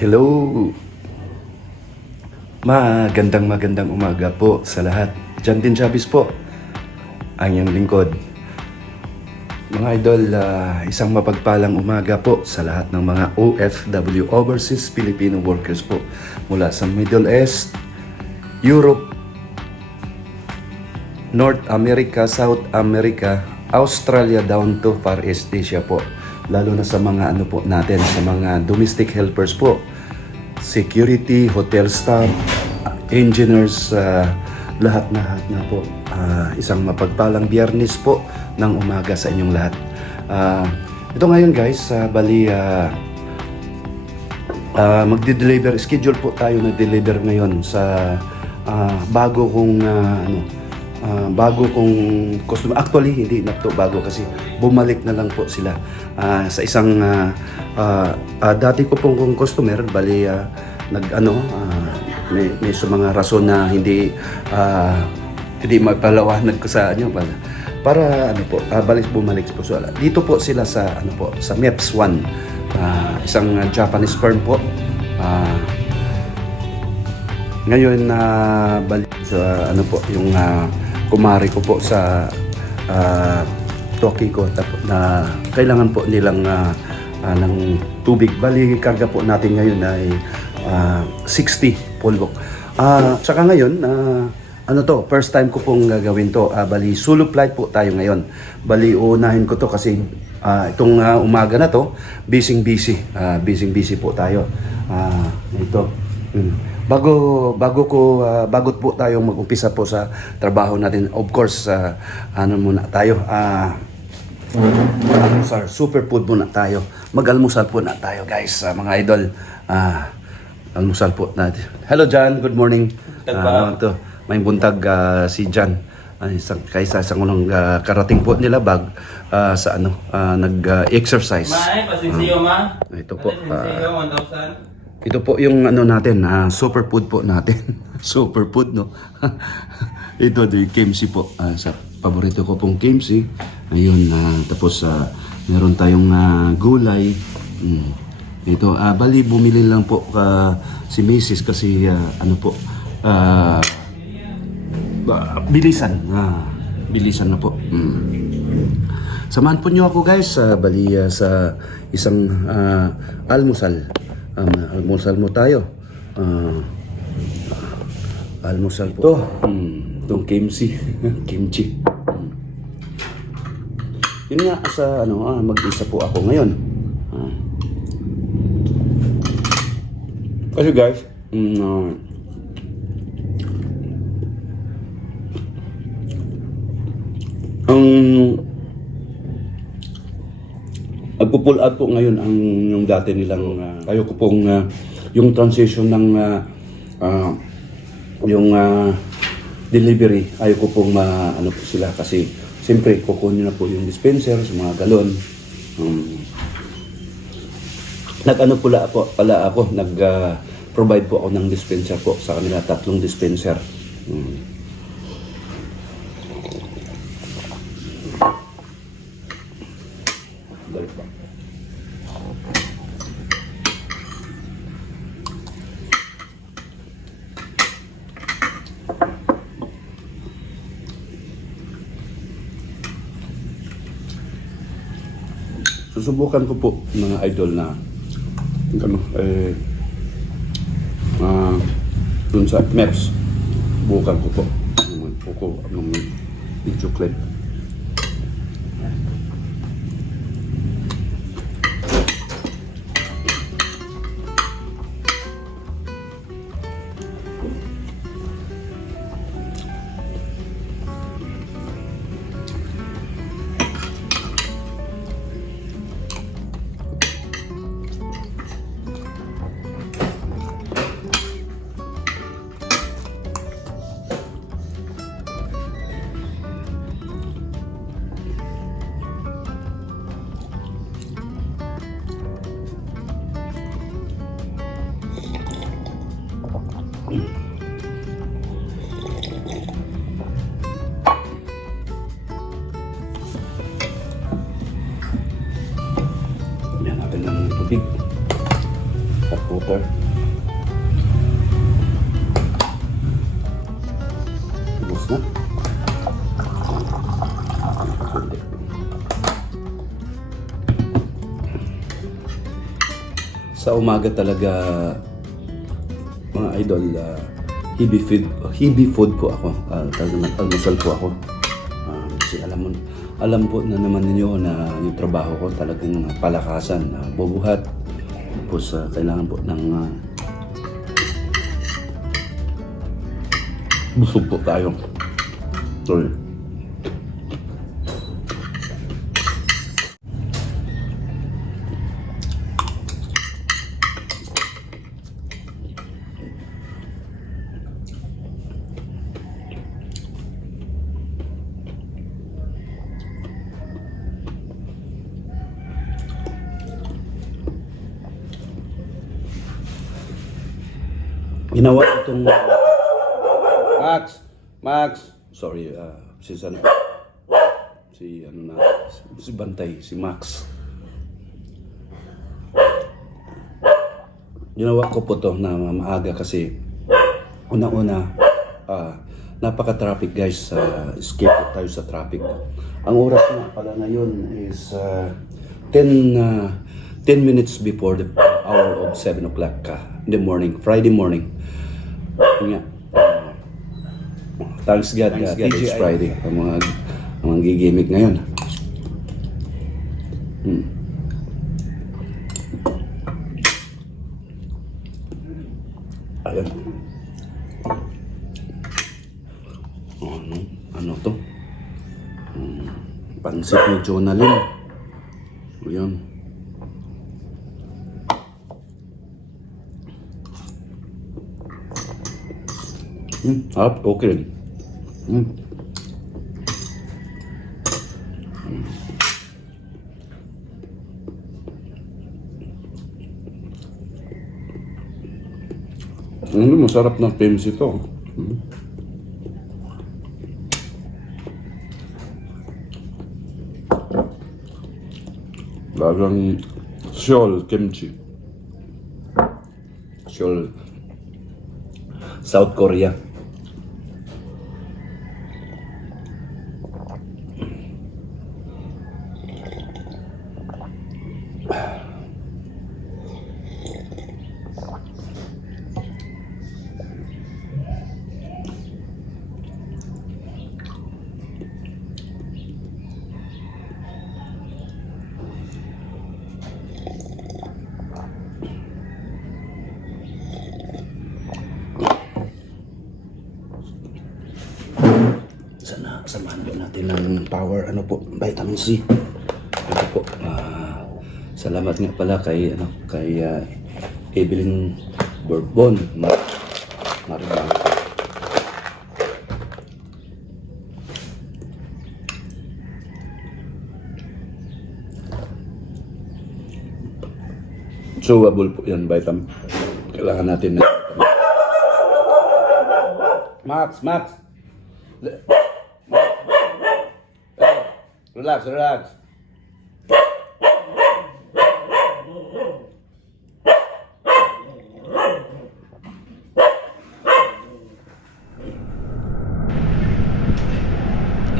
Hello! Magandang umaga po sa lahat. John Din Chavez po, ang iyong lingkod. Mga idol, isang mapagpalang umaga po sa lahat ng mga OFW, Overseas Filipino Workers po, mula sa Middle East, Europe, North America, South America, Australia down to Far East Asia po. Lalo na sa mga ano po natin, sa mga domestic helpers po, security, hotel staff, engineers, lahat na po. Isang mapagpalang Biyernes po ng umaga sa inyong lahat. Ito ngayon guys, magde-deliver, schedule po tayo na deliver ngayon sa bago kong customer. Actually, hindi na to bago kasi bumalik na lang po sila sa isang dati ko pong customer. May sa mga rason na hindi mapalawanag ko sa inyo para bumalik po sila. Dito po sila sa sa MEPS 1, isang Japanese firm po. Ngayon balik sa yung kumari ko po sa Toki ko na kailangan po nilang ng tubig. Bali karga po natin ngayon ay 60 pulbok. Tsaka ngayon first time ko pong gagawin to. Bali solo flight po tayo ngayon. Bali unahin ko to kasi itong umaga na to busy po tayo. Ito. Bago po tayo mag-umpisa po sa trabaho natin, of course, muna tayo, superfood muna tayo. Mag-almusal po na tayo, guys, mga idol. Almusal po natin. Hello, John. Good morning. May buntag si John. Kaysa sa unang karating po nila sa nag-exercise. Ito po. Ito po yung natin, superfood po natin. Superfood, no? Ito, the KMC po. Sa paborito ko pong KMC. Ayun, tapos meron tayong gulay. Ito, bali bumili lang po si Mrs. kasi bilisan. Bilisan na po. Samahan po nyo ako guys, bali sa isang almusal. Almusal mo tayo. Almusal po. Itong kimchi. Kimchi. Yun nga sa mag-isa po ako ngayon. Kasi guys, nagpo-pull out po ngayon yung dati nilang ayaw ko pong yung transition ng yung delivery, ayaw ko pong po sila kasi siyempre kukunin na po yung dispenser sa mga galon. Nag-provide po ako ng dispenser po sa kanila, 3 dispenser. Susubukan ko po mga idol na dun sa MEPS. Subukan ko po ng video clip. Yan natin ng tubig. Water. Ubus na. Sa umaga talaga, mga idol, heavy food po ako. Talagang nag-almusal po ako. Kasi alam po na naman ninyo na yung trabaho ko talagang palakasan, bubuhat. Tapos kailangan po ng busog po tayo. Sorry. Ginawa itong Max. Sorry, si Bantay, si Max. Ginawa ko po to na maaga kasi una-una napaka-traffic guys. Escape po tayo sa traffic. Ang oras na pala ngayon is 10 minutes before the hour of 7 o'clock in the morning, Friday morning. Thanks God, it's Friday. Ang mga gigimik ngayon. Ayun. Ano to? Pansit ni Jonalyn. Ayun. Okay rin. Masarap na Pims ito. Lagang Seoul kimchi. Seoul, South Korea. Sana samahan po natin ng power, vitamin C. Ito po, salamat nga pala kay Evelyn Bourbon, Maribang. Chewable po yan, vitamin. Kailangan natin na. Max. Relax.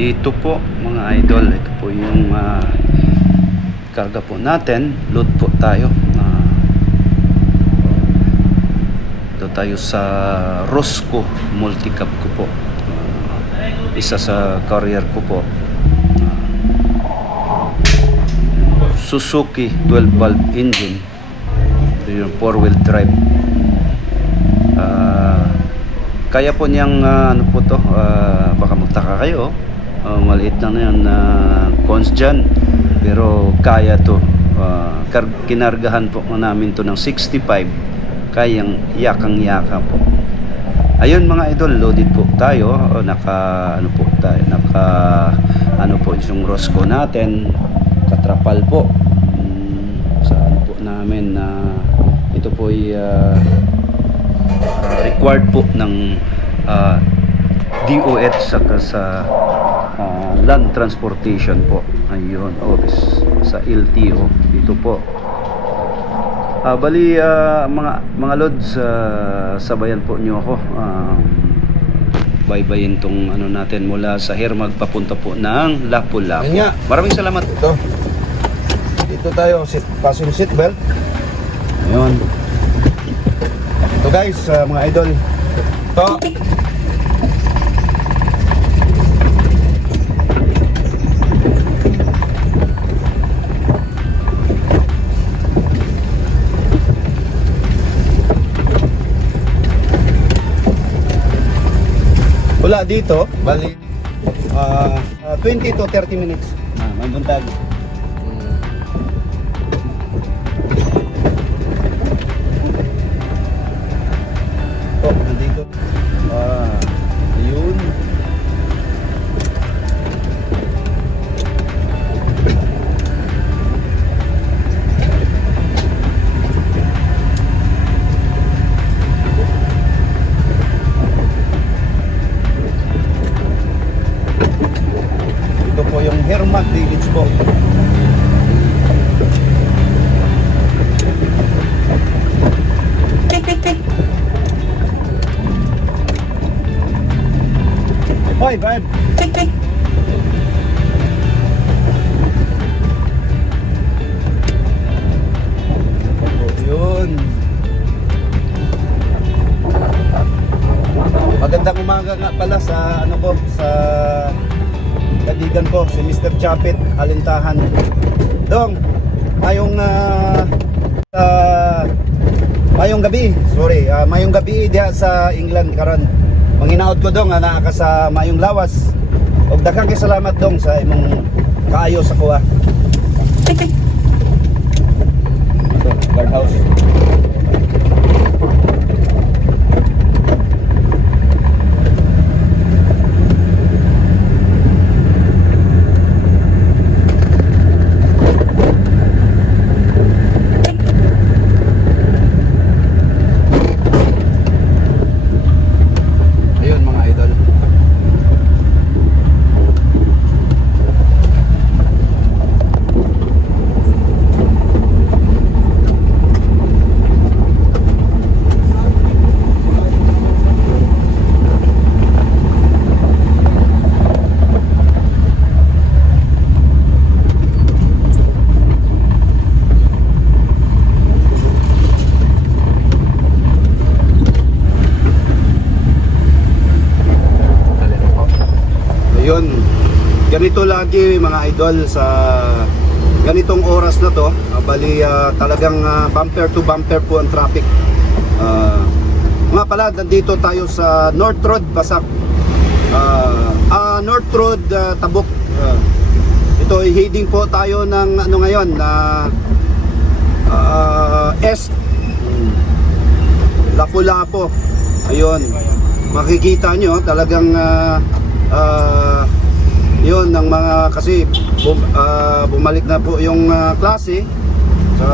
Ito po mga idol, ito po yung karga po natin. Load po tayo. Ito tayo sa Rosco Multicab ko po. Isa sa career ko po. Suzuki 12 valve engine. Ito yung 4-wheel drive. Kaya po niyang baka magtaka kayo, maliit lang yan cons dyan, pero kaya to. Kinargahan po namin to ng 65, kayang yakang-yaka po. Ayun mga idol, loaded po tayo. Naka yung Rosco natin, katrapal po. Sa po namin na ito po ay required po ng DOH sa land transportation po. Ayun, sa LTO dito po. Bali mga lods, sabayan po niyo ako. Baybayin tong ano natin mula sa Hermag papunta po ng Lapu-Lapu. Yan nga. Maraming salamat. Dito tayo, pasok yung seatbelt. Ayun. Ito guys, mga idol. Ito. Wala dito, bali 20 to 30 minutes. May buntag. Oh, nandito. Yun. Ito po yung Hermag Village po. Hoy, Brad. Yun. Magandang umaga nga pala sa ano ko, sa kaibigan ko, si Mr. Chapit Alintahan. Dong, mayong gabi, mayong gabi diha sa England karon. Manginaot ko dong ana ka sa mayong lawas. Og daghang kay salamat dong sa imong kaayo sa kuha. Ito, guardhouse. Ayun mga idol. Ayun, ganito lagi mga idol sa ganitong oras na to. Bali talagang bumper to bumper po ang traffic. Nga pala, nandito tayo sa North Road Basak, North Road Tabuk. Ito heading po tayo ng ano ngayon na East Lapu-Lapu. Ayun, makikita nyo talagang yun ng mga kasi bumalik na po yung klase sa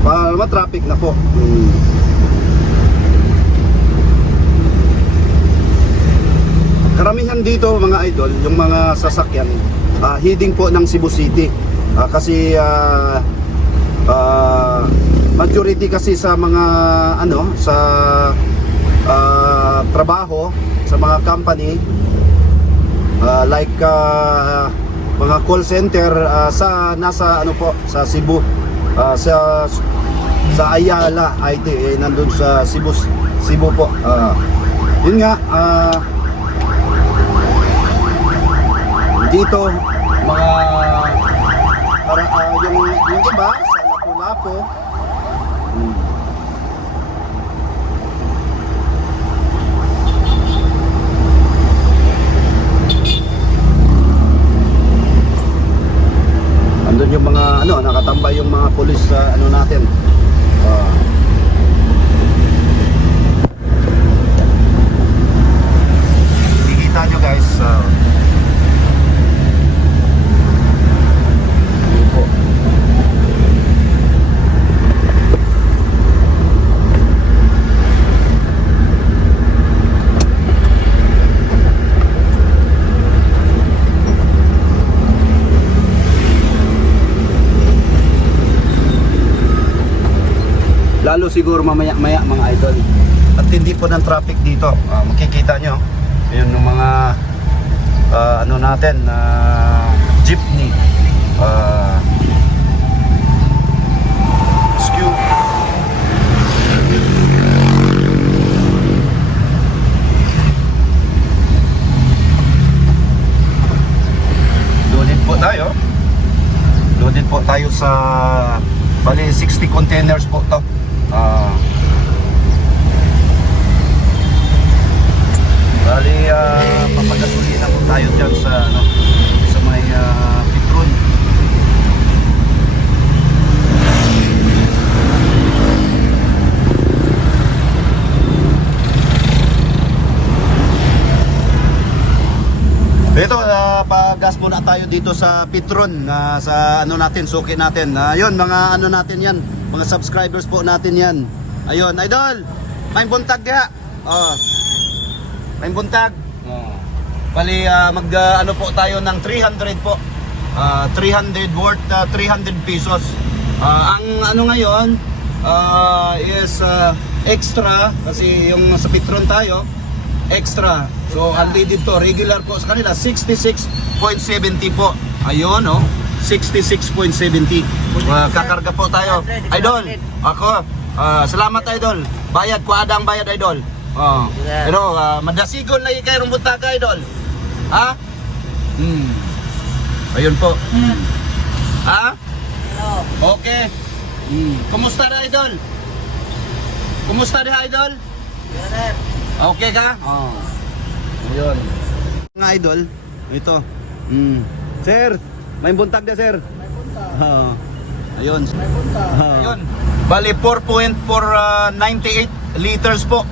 para ma-traffic na po. Karamihan dito mga idol, yung mga sasakyan heading po ng Cebu City kasi majority kasi sa mga ano sa trabaho sa mga company like mga call center sa nasa ano po sa Cebu, sa Ayala IT nandun sa Cebu po. Yun nga dito mga yung iba sa Lapu-Lapu. Andun yung mga ano, nakatambay yung mga pulis sa ano natin. Nakikita nyo guys. Yun po. Lalo siguro mamaya-maya mga idol. At hindi po ng traffic dito. Makikita nyo. Yun yung mga ano natin, jeepney. Skew. Loaded po tayo. Loaded po tayo sa bali 60 containers po to. Bali papagasolina po tayo dyan sa ano, sa may Petron. Dito, pag-gas muna tayo dito sa Petron, sa ano natin, suki natin. Ayun, mga ano natin yan, mga subscribers po natin yan. Ayun, idol, may buntag diha. May buntag. Bali, ano po tayo ng 300 po. 300 worth 300 pesos. Ang ano ngayon is extra, kasi yung sa Petron tayo, extra. So, unleaded to. Regular po sa kanila, 66.70 po. Ayun, 66.70. Kakarga po tayo. Idol, ako, salamat idol. Bayad, kuada ang bayad idol. Pero, madasigon lagi kayo ng butaka idol. Ha? Ayun po. Ha? Okay. Kumusta na idol? Kumusta na idol? Okay ka? Ayun. Mga idol, ito. Sir, may buntag na sir. May buntag. Ayun. May buntag. Ayun. Bali 4.498 liters po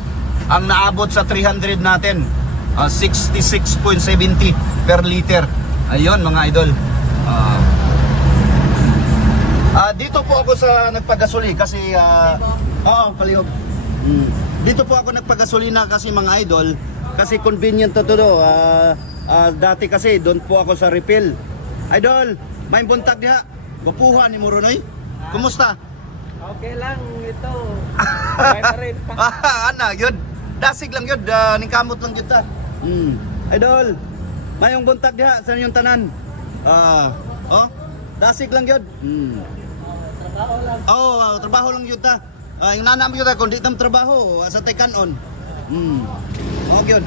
ang naabot sa 300 natin. 66.70 per liter. Ayun mga idol. Dito po ako sa nagpagasoli kasi palihog. Dito po ako nagpagasolina kasi mga idol, kasi convenient to. Dati kasi doon po ako sa refill. Idol, may buntag diha. Gupuhan ni Murunoy. Kumusta? Okay lang ito. Okay pa rin. Ana, yun. Dasig lang yun. Ningkamot lang yun ta. Idol, may buntag diha sa inyong tanan. Dasig lang yun. Trabaho lang. Trabaho lang yun ta. Yung nanam yun ta, kung di tam trabaho, sa Taykanon. Okay yun,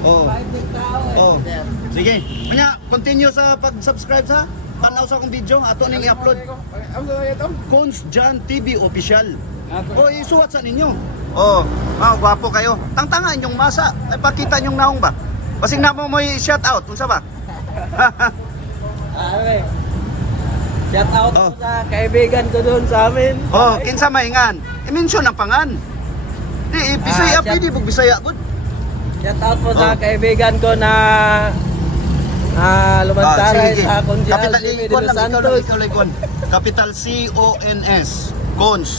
Kahit ng tao eh. Sige. Kanya, continue sa pag-subscribe sa tanaw sa akong video. Ato ning i-upload. Cons John TV Official. Isuwat sa ninyo. Gwapo kayo. Tangtanga inyong masa. Ay, pakita inyong naong ba? Basing na mo shout out. Unsa ba? Okay. Shout out po sa kaibigan ko doon sa amin. Kinsa maingan. I-mention ang pangan. Di, Bisaya, pwede po Bisaya. Good. Shout out po sa kaibigan ko na lumansaray sa Conjal Capital Jimmy de Icon los lang, Santos. ikaw lang. Capital C-O-N-S. Cons.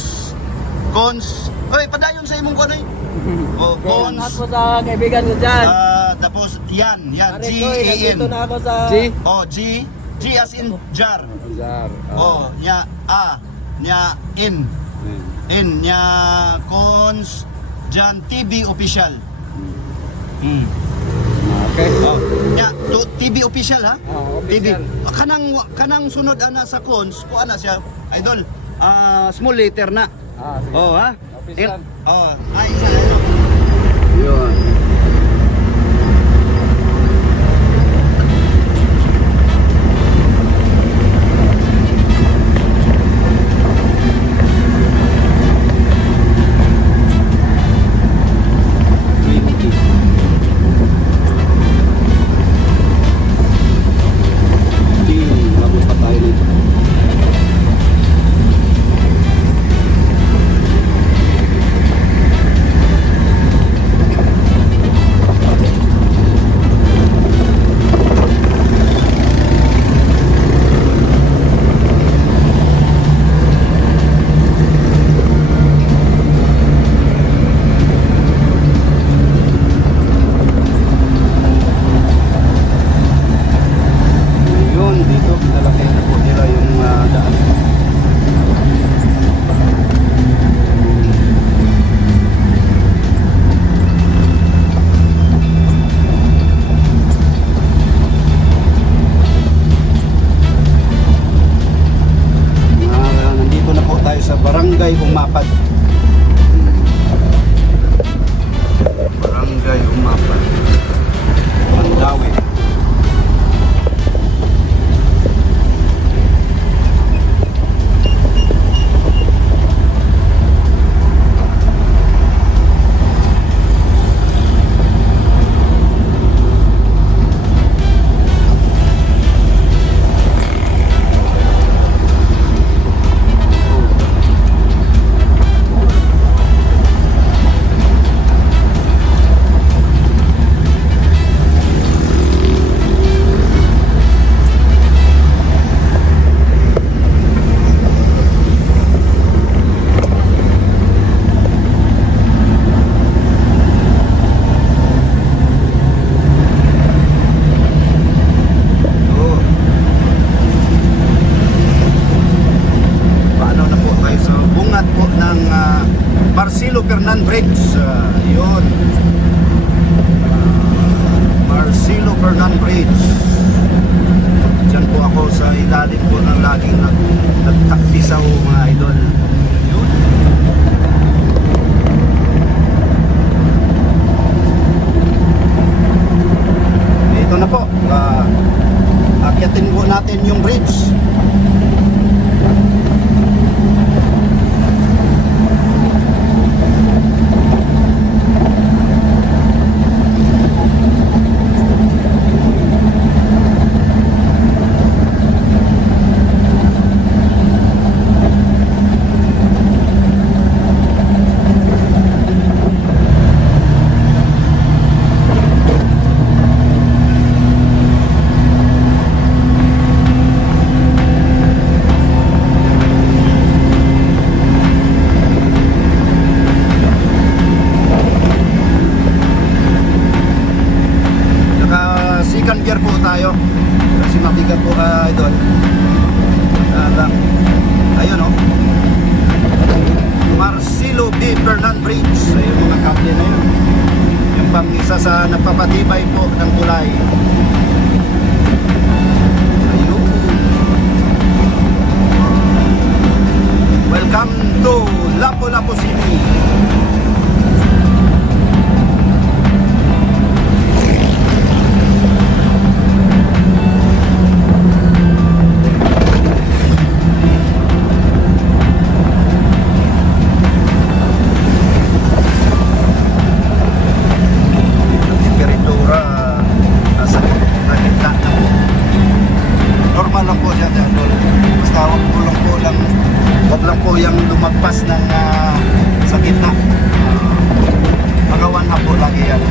Cons. Hoy, padayon sa imong konoy. Shout out Cons. po sa kaibigan ko dyan. Tapos yan, Pare ko, G-A-N. nandito na ako sa... G as in jar. Nya A, nya in. Nya Cons Jan TV Official. Okay. Nya TV Official ha? TV. Official. Kanang sunod ana sa Cons, kuha na siya, idol. Small letter na. Sige. Ha? Official. Ay, isa lang. Yun. Bagus pa tayo nito. tayo sa Barangay Umapad. Barangay Umapad. Mandawi. Paano na po tayo sa bungat po ng Marcelo Fernan Bridge. Yun. Marcelo Fernan Bridge. Diyan po ako sa ilalim po ng laging nagtakpisaw mga idol. Yun. Ito na po. Akyatin po natin yung bridge. Second gear po tayo kasi mabigat po idol. Ayun o, Marcelo B. Fernan Bridge. Ayun mga kable na yun, yung pang isa sa nagpapatibay po ng tulay. Ayun. Welcome to Lapu-Lapu City. Normal lang po siya, basta wag lang po yung lumagpas ng sa gitna. Magawan na po lagi yan.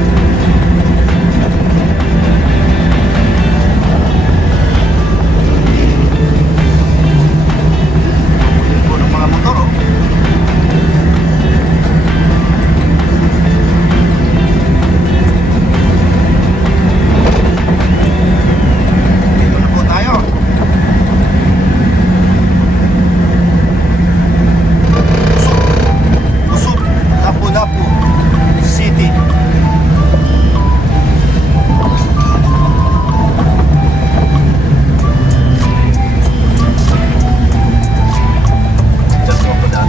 Pagulin po ng mga motor oh. Dito na po tayo. Lapu-Lapu City. Just walk down.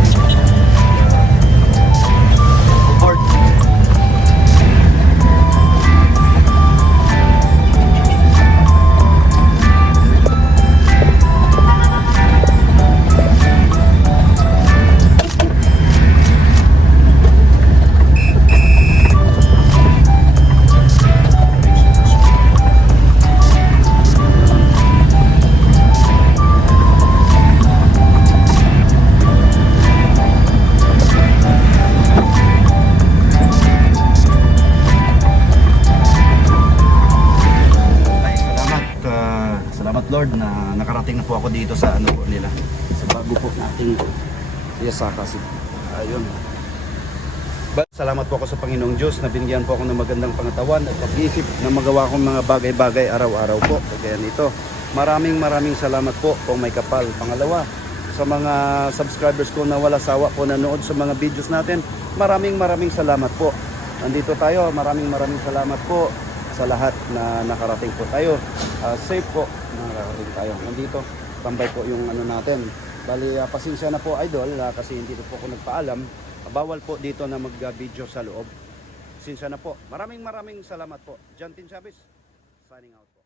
Board. Salamat Lord na nakarating na po ako dito sa ano po nila, sa bago po nating Yasaka City. Ayun. Salamat po ako sa Panginoong Diyos na binigyan po ako ng magandang pangatawan at pag-iisip na magawa kong mga bagay-bagay araw-araw po. Kaya nito, maraming salamat po kung may kapal. Pangalawa, sa mga subscribers ko na wala sawa po nanood sa mga videos natin, maraming salamat po. Nandito tayo, maraming salamat po sa lahat na nakarating po tayo. Safe po na nakarating tayo. Nandito, tambay po yung ano natin, Bali, pasensya na po idol kasi hindi po ako nagpaalam. Bawal po dito na mag-video sa loob. Pasensya na po. Maraming salamat po. John Tin Chavez, signing out po.